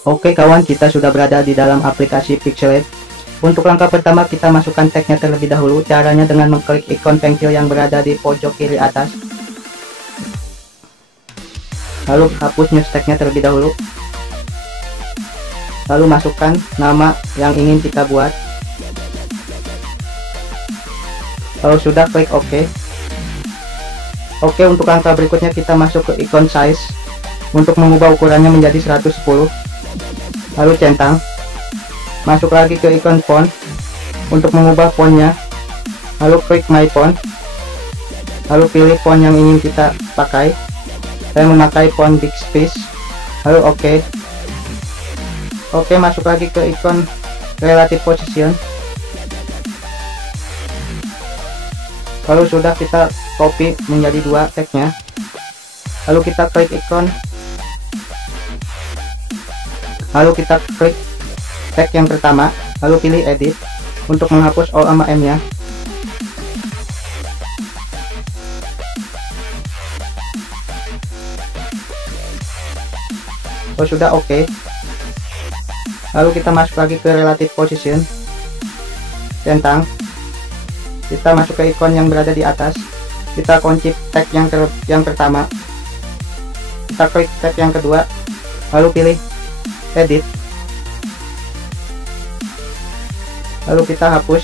Oke kawan, kita sudah berada di dalam aplikasi Pixelate. Untuk langkah pertama kita masukkan tagnya terlebih dahulu. Caranya dengan mengklik ikon pensil yang berada di pojok kiri atas. Lalu hapus news tagnya terlebih dahulu. Lalu masukkan nama yang ingin kita buat. Kalau sudah, klik OK. Oke, untuk langkah berikutnya kita masuk ke ikon size untuk mengubah ukurannya menjadi 110. Lalu centang. Masuk lagi ke ikon font untuk mengubah fontnya. Lalu klik my font. Lalu pilih font yang ingin kita pakai. Saya memakai font Big Space. Lalu OK. Oke, masuk lagi ke ikon relative position. Kalau sudah, kita copy menjadi dua tagnya. Lalu kita klik ikon. Lalu kita klik tag yang pertama, lalu pilih edit untuk menghapus O sama M nya. Oh sudah, oke. Lalu kita masuk lagi ke relative position, centang. Kita masuk ke ikon yang berada di atas. Kita kunci tag yang pertama. Kita klik tag yang kedua, lalu pilih edit. Lalu kita hapus.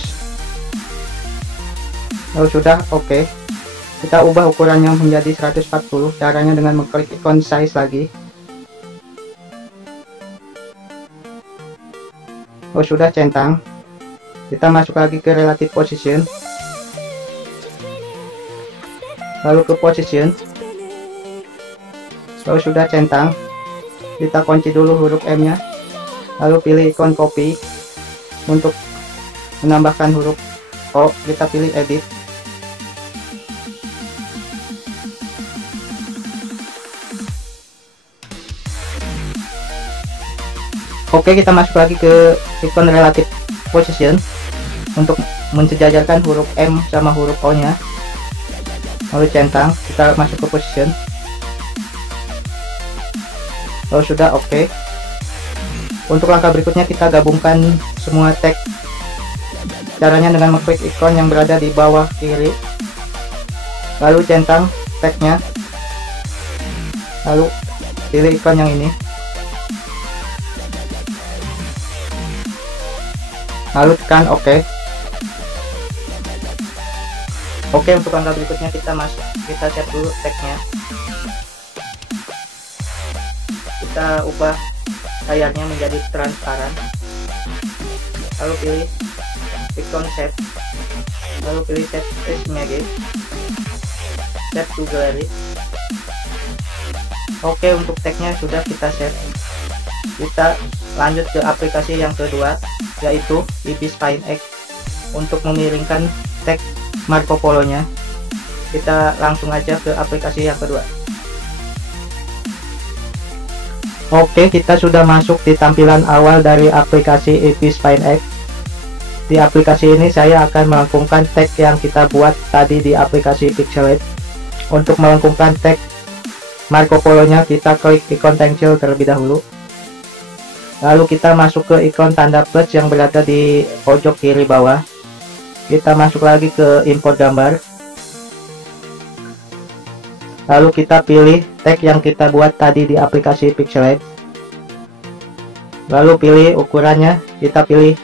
Lalu sudah, oke. Kita ubah ukurannya menjadi 140. Caranya dengan mengklik ikon size lagi. Oh sudah, centang. Kita masuk lagi ke relative position. Lalu ke position. Lalu sudah, centang. Kita kunci dulu huruf M nya. Lalu pilih ikon copy. Untuk menambahkan huruf O, kita pilih edit. Oke, kita masuk lagi ke ikon relative position untuk mensejajarkan huruf M sama huruf O nya. Lalu centang. Kita masuk ke position. Lalu sudah, oke. Untuk langkah berikutnya kita gabungkan semua tag. Caranya dengan mengklik ikon yang berada di bawah kiri, lalu centang tagnya, lalu pilih ikon yang ini, lalu tekan OK. Oke, untuk langkah berikutnya kita set dulu tagnya. Kita ubah layarnya menjadi transparan, lalu pilih ikon set, lalu pilih set as image, set to gallery. Oke, untuk tagnya sudah kita set. Kita lanjut ke aplikasi yang kedua, yaitu Ibis Find X. Untuk memiringkan tag Marco Polo nya, kita langsung aja ke aplikasi yang kedua. Oke, kita sudah masuk di tampilan awal dari aplikasi Ibis Find X. Di aplikasi ini saya akan melengkungkan tag yang kita buat tadi di aplikasi Pixelate. Untuk melengkungkan tag Marco Polo nya, kita klik ikon pensil terlebih dahulu. Lalu kita masuk ke ikon tanda plus yang berada di pojok kiri bawah. Kita masuk lagi ke import gambar. Lalu kita pilih tag yang kita buat tadi di aplikasi Pixelate. Lalu pilih ukurannya, kita pilih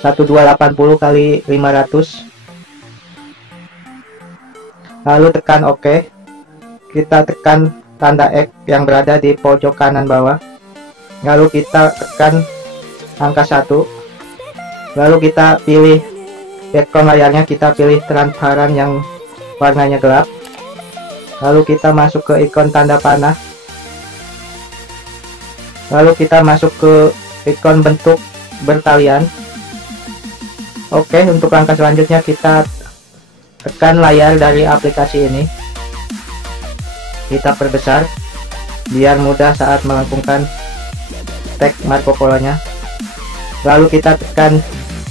1280 x 500. Lalu tekan OK. Kita tekan tanda X yang berada di pojok kanan bawah. Lalu kita tekan angka 1. Lalu kita pilih background layarnya, kita pilih transparan yang warnanya gelap. Lalu kita masuk ke ikon tanda panah. Lalu kita masuk ke ikon bentuk bertalian. Oke, untuk langkah selanjutnya kita tekan layar dari aplikasi ini. kita perbesar biar mudah saat melengkungkan tag Marco Polo nya. Lalu kita tekan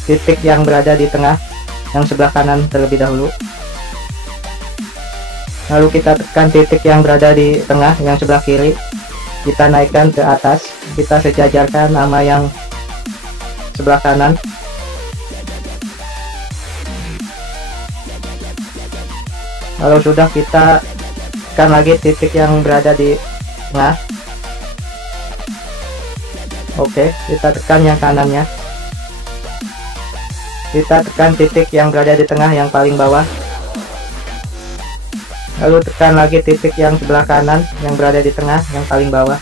titik yang berada di tengah yang sebelah kanan terlebih dahulu. Lalu kita tekan titik yang berada di tengah yang sebelah kiri, kita naikkan ke atas, kita sejajarkan sama yang sebelah kanan. Kalau sudah, kita tekan lagi titik yang berada di tengah. Oke, kita tekan yang kanannya. Kita tekan titik yang berada di tengah yang paling bawah. Lalu tekan lagi titik yang sebelah kanan yang berada di tengah yang paling bawah.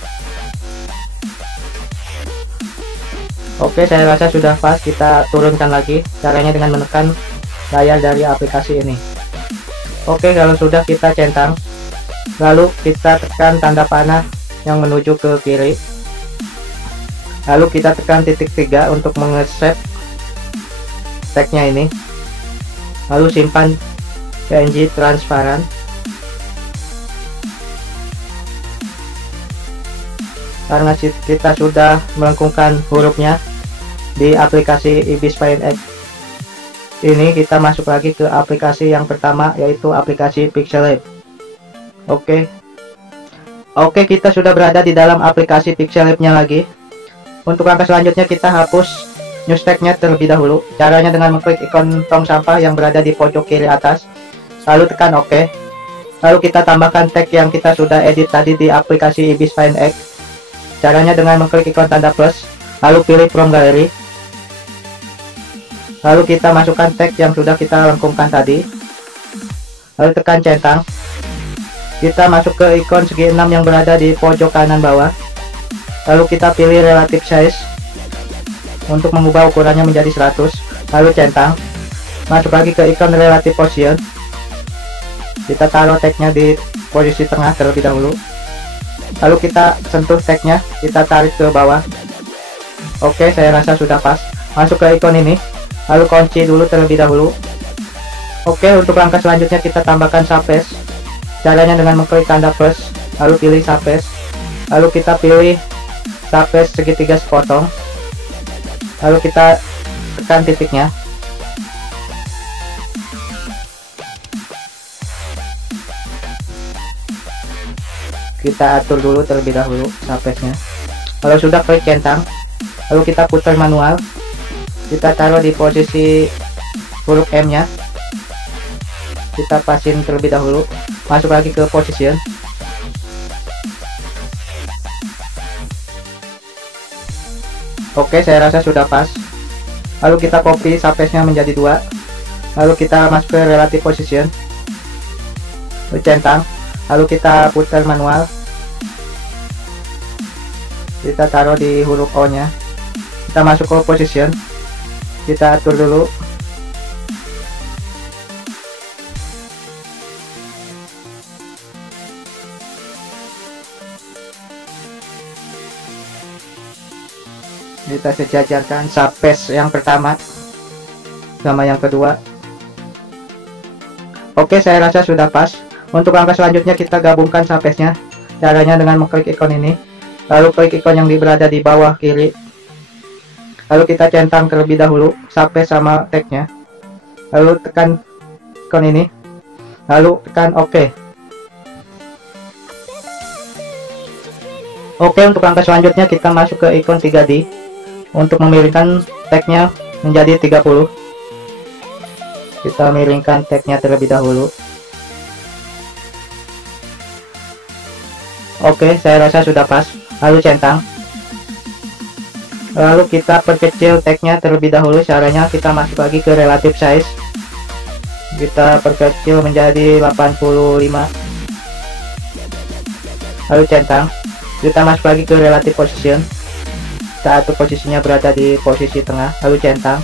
Oke, saya rasa sudah pas. Kita turunkan lagi. Caranya dengan menekan layar dari aplikasi ini. Oke, kalau sudah, kita centang. Lalu kita tekan tanda panah yang menuju ke kiri. Lalu kita tekan titik 3 untuk mengeset tagnya ini. Lalu simpan PNG transparan. Karena kita sudah melengkungkan hurufnya di aplikasi Ibis Paint X ini, kita masuk lagi ke aplikasi yang pertama, yaitu aplikasi Pixel Lab. Oke, kita sudah berada di dalam aplikasi Pixel Lab nya lagi. Untuk langkah selanjutnya, kita hapus news tag-nya terlebih dahulu. Caranya dengan mengklik ikon tong sampah yang berada di pojok kiri atas, lalu tekan OK. Lalu kita tambahkan tag yang kita sudah edit tadi di aplikasi Ibis Paint X. Caranya dengan mengklik ikon tanda plus, lalu pilih from gallery. Lalu kita masukkan tag yang sudah kita lengkungkan tadi. Lalu tekan centang. Kita masuk ke ikon segi 6 yang berada di pojok kanan bawah. Lalu kita pilih relative size untuk mengubah ukurannya menjadi 100. Lalu centang. Masuk lagi ke ikon relative position. Kita taruh tagnya di posisi tengah terlebih dahulu. Lalu kita sentuh tagnya, kita tarik ke bawah. Oke, saya rasa sudah pas. Masuk ke ikon ini, lalu kunci dulu terlebih dahulu. Oke, untuk langkah selanjutnya kita tambahkan surface. Caranya dengan mengklik tanda plus, lalu pilih surface. Lalu kita pilih surface segitiga sepotong. Lalu kita tekan titiknya. Kita atur dulu terlebih dahulu surface-nya. Kalau sudah, klik centang. Lalu kita putar manual. Kita taruh di posisi huruf M nya. Kita pasin terlebih dahulu. Masuk lagi ke position. Oke, saya rasa sudah pas. Lalu kita copy surface-nya menjadi 2. Lalu kita masuk ke relative position. Lalu centang. Lalu kita putar manual. Kita taruh di huruf O nya. Kita masuk ke position. Kita atur dulu. Kita sejajarkan surface yang pertama sama yang kedua. Oke, saya rasa sudah pas. Untuk langkah selanjutnya, kita gabungkan surface nya. Caranya dengan mengklik ikon ini, lalu klik ikon yang berada di bawah kiri. Lalu kita centang terlebih dahulu surface sama tag-nya. Lalu tekan ikon ini, lalu tekan OK. Oke, untuk langkah selanjutnya kita masuk ke ikon 3D untuk memiringkan tag-nya menjadi 30. Kita miringkan tag-nya terlebih dahulu. Oke, saya rasa sudah pas. Lalu centang. Lalu kita perkecil tag-nya terlebih dahulu. Caranya kita masuk lagi ke relative size. Kita perkecil menjadi 85. Lalu centang. Kita masuk lagi ke relative position. Kita atur posisinya berada di posisi tengah. Lalu centang.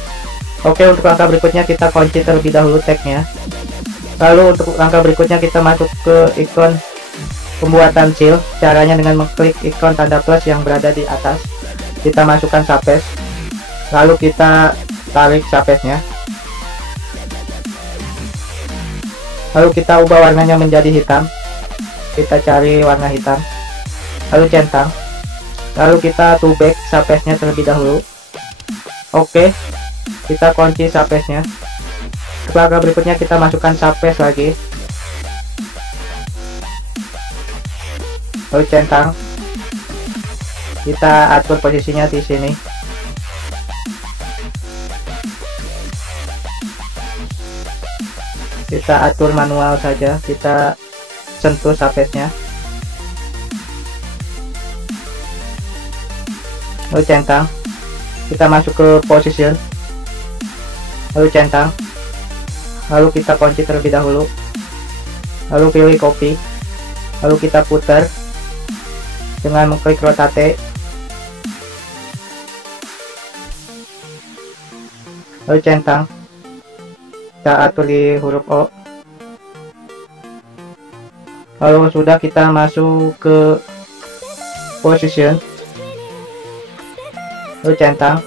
Oke, untuk langkah berikutnya kita kunci terlebih dahulu tag-nya. Lalu untuk langkah berikutnya kita masuk ke ikon pembuatan seal. Caranya dengan mengklik ikon tanda plus yang berada di atas. Kita masukkan surface. Lalu kita tarik surface-nya. Lalu kita ubah warnanya menjadi hitam. kita cari warna hitam, lalu centang, lalu kita to back surface-nya terlebih dahulu. Oke, kita kunci surface-nya. Langkah berikutnya kita masukkan surface lagi, lalu centang, kita atur posisinya di sini. Kita atur manual saja, kita sentuh surface-nya, lalu centang, kita masuk ke position, lalu centang, lalu kita kunci terlebih dahulu, lalu pilih copy, lalu kita putar dengan mengklik rotate, lalu centang, kita atur di huruf O, lalu sudah kita masuk ke position, lalu centang,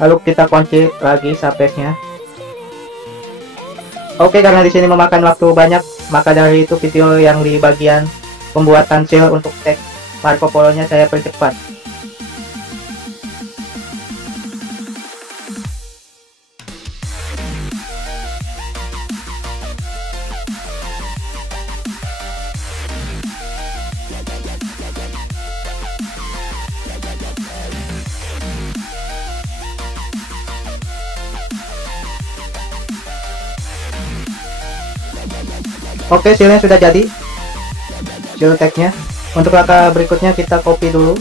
lalu kita kunci lagi surface-nya. Oke, karena di sini memakan waktu banyak, maka dari itu video yang di bagian pembuatan seal untuk tag Marco Polo nya saya percepat. Oke, sealnya sudah jadi, seal tagnya. Untuk langkah berikutnya kita copy dulu,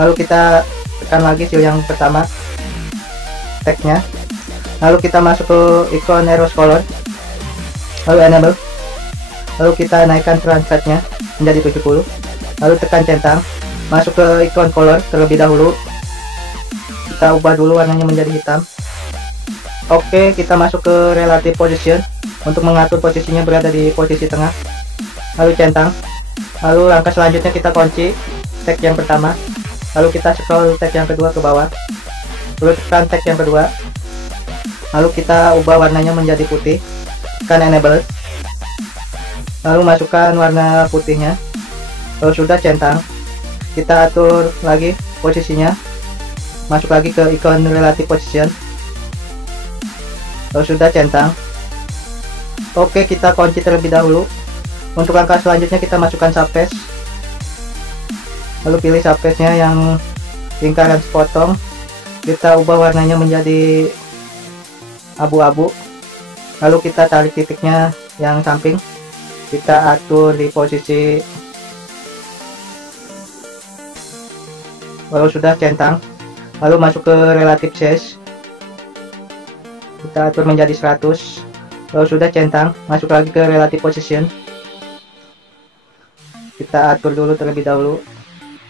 lalu kita tekan lagi seal yang pertama, tagnya, lalu kita masuk ke ikon arrow color, lalu enable, lalu kita naikkan translatnya menjadi 70, lalu tekan centang, masuk ke ikon color terlebih dahulu, kita ubah dulu warnanya menjadi hitam. Oke, kita masuk ke relative position untuk mengatur posisinya berada di posisi tengah, lalu centang, lalu langkah selanjutnya kita kunci tag yang pertama, lalu kita scroll tag yang kedua ke bawah, lalu tekan tag yang kedua, lalu kita ubah warnanya menjadi putih, tekan enable, lalu masukkan warna putihnya, lalu sudah centang, kita atur lagi posisinya, masuk lagi ke ikon relative position, lalu sudah centang. Oke, kita kunci terlebih dahulu. Untuk langkah selanjutnya kita masukkan surface, lalu pilih surface-nya yang lingkaran sepotong, kita ubah warnanya menjadi abu-abu, lalu kita tarik titiknya yang samping, kita atur di posisi, lalu sudah centang, lalu masuk ke relative size, kita atur menjadi 100, lalu sudah centang, masuk lagi ke relative position, kita atur dulu terlebih dahulu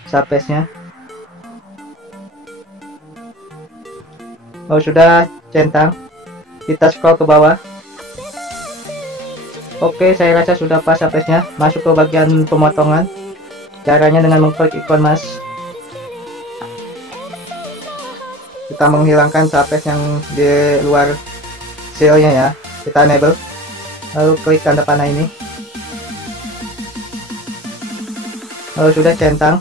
surface-nya, lalu sudah centang, kita scroll ke bawah. Oke, saya rasa sudah pas surface-nya. Masuk ke bagian pemotongan, caranya dengan mengklik ikon mas, kita menghilangkan surface yang di luar seal-nya ya, kita enable, lalu klik tanda panah ini, lalu sudah centang,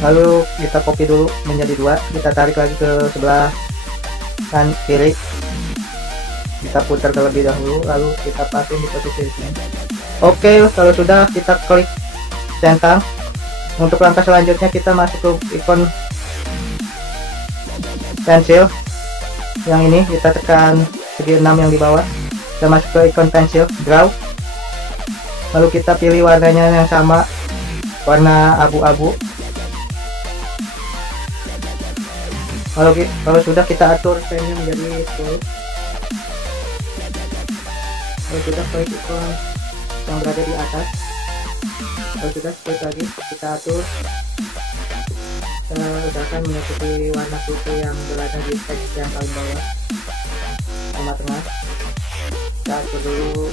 lalu kita copy dulu menjadi 2, kita tarik lagi ke sebelah kan kiri, kita putar terlebih dahulu, lalu kita pasang di posisi ini. Oke, kalau sudah kita klik centang. Untuk langkah selanjutnya kita masuk ke ikon pensil yang ini, kita tekan segi 6 yang di bawah, kita masuk ke ikon pensil draw, lalu kita pilih warnanya yang sama, warna abu-abu, kalau sudah kita atur pen-nya menjadi 10, kalau sudah klik ikon yang berada di atas, kalau sudah klik lagi, kita atur, usahakan mengikuti warna putih yang berada di teks yang paling bawah sama tengah, kita atur dulu.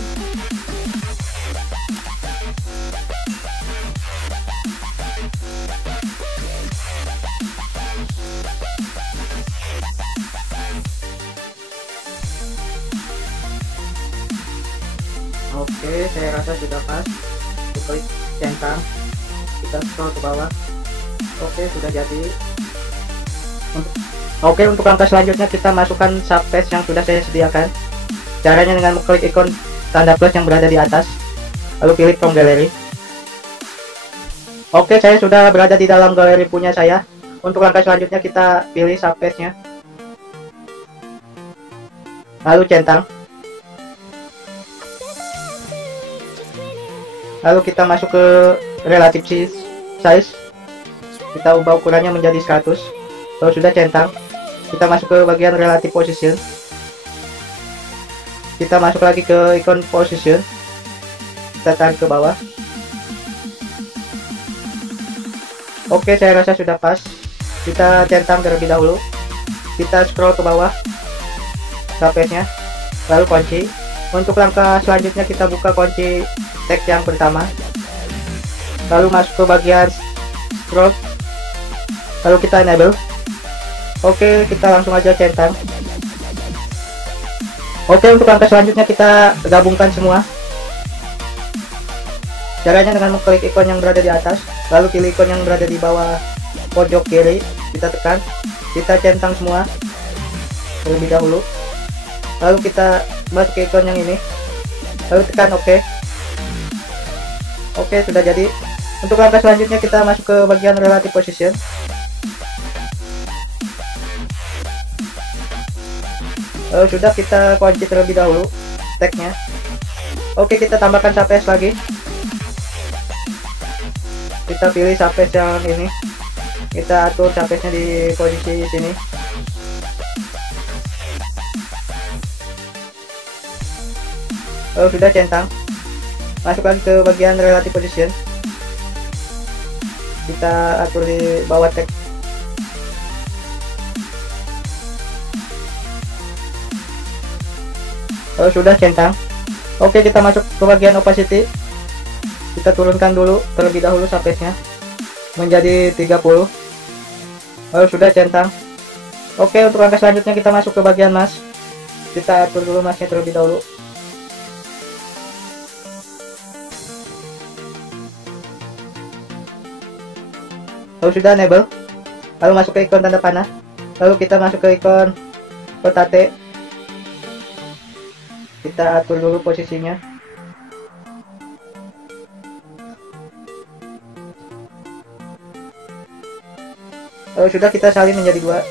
Oke, saya rasa sudah pas. Kita klik centang, kita scroll ke bawah. Oke, sudah jadi. Oke, untuk langkah selanjutnya kita masukkan subpage yang sudah saya sediakan. Caranya dengan mengklik ikon tanda plus yang berada di atas, lalu pilih from gallery. Oke, saya sudah berada di dalam galeri punya saya. Untuk langkah selanjutnya kita pilih subpage-nya, lalu centang, lalu kita masuk ke relative size, kita ubah ukurannya menjadi 100. Kalau sudah centang, kita masuk ke bagian relative position, kita masuk lagi ke ikon position, kita tarik ke bawah. Oke, saya rasa sudah pas. Kita centang terlebih dahulu, kita scroll ke bawah subpage-nya, lalu kunci. Untuk langkah selanjutnya kita buka kunci teks yang pertama, lalu masuk ke bagian scroll, lalu kita enable. Oke, kita langsung aja centang. Oke, untuk langkah selanjutnya kita gabungkan semua. Caranya dengan mengklik ikon yang berada di atas, lalu pilih ikon yang berada di bawah pojok kiri, kita tekan, kita centang semua terlebih dahulu, lalu kita masuk ke ikon yang ini, lalu tekan OK. Oke, sudah jadi. Untuk langkah selanjutnya kita masuk ke bagian relative position, lalu sudah kita kunci terlebih dahulu tagnya. Oke, kita tambahkan subpage lagi, kita pilih subpage yang ini, kita atur subpage-nya di posisi sini. Lalu sudah centang, masuk lagi ke bagian relative position, kita atur di bawah teks. Lalu sudah centang. Oke, kita masuk ke bagian opacity, kita turunkan dulu terlebih dahulu subpage-nya menjadi 30. Lalu sudah centang. Oke, untuk langkah selanjutnya kita masuk ke bagian mask, kita atur dulu masknya terlebih dahulu. Lalu sudah enable, lalu masuk ke ikon tanda panah, lalu kita masuk ke ikon kotak T, kita atur dulu posisinya. Lalu sudah kita salin menjadi 2.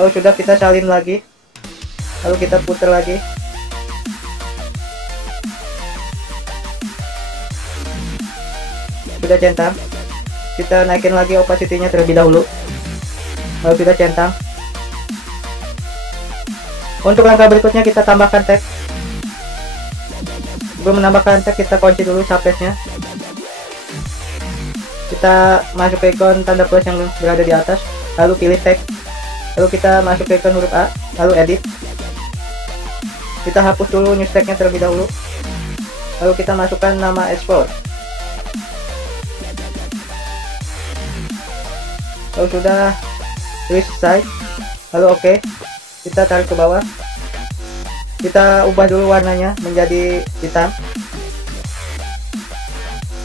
Lalu sudah kita salin lagi, lalu kita putar lagi. Sudah centang, kita naikin lagi opacity-nya terlebih dahulu, lalu sudah centang. Untuk langkah berikutnya kita tambahkan teks. Sebelum menambahkan teks kita kunci dulu subpage-nya, kita masuk ke ikon tanda plus yang berada di atas, lalu pilih teks, lalu kita masuk ke ikon huruf A, lalu edit, kita hapus dulu news tag-nya terlebih dahulu, lalu kita masukkan nama export. Lalu sudah tulis selesai, lalu oke, kita tarik ke bawah, kita ubah dulu warnanya menjadi hitam,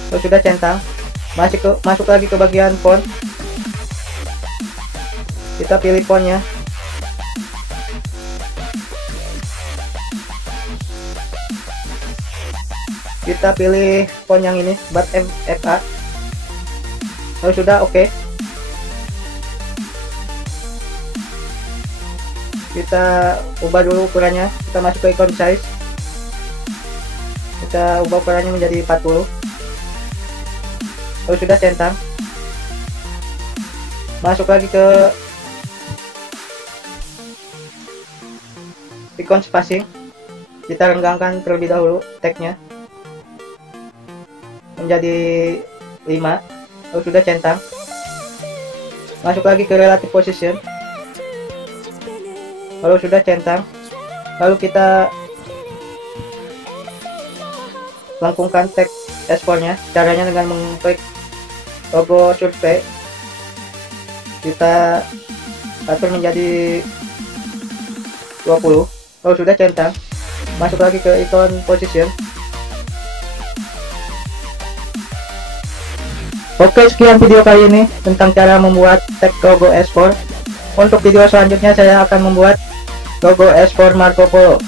lalu sudah centang, masuk lagi ke bagian font, kita pilih fontnya, kita pilih font yang ini, BAT MFA, lalu sudah oke. Kita ubah dulu ukurannya, kita masuk ke ikon size, kita ubah ukurannya menjadi 40, lalu sudah centang, masuk lagi ke ikon spacing, kita renggangkan terlebih dahulu tagnya menjadi 5, lalu sudah centang, masuk lagi ke relative position, lalu sudah centang, Lalu kita lengkungkan teks ekspornya. Caranya dengan mengklik logo survei, kita atur menjadi 20. Kalau sudah centang, masuk lagi ke ikon position. Oke, sekian video kali ini tentang cara membuat teks logo ekspor. Untuk video selanjutnya saya akan membuat logo ekspor Marco Polo.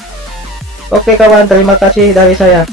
Oke kawan, terima kasih dari saya.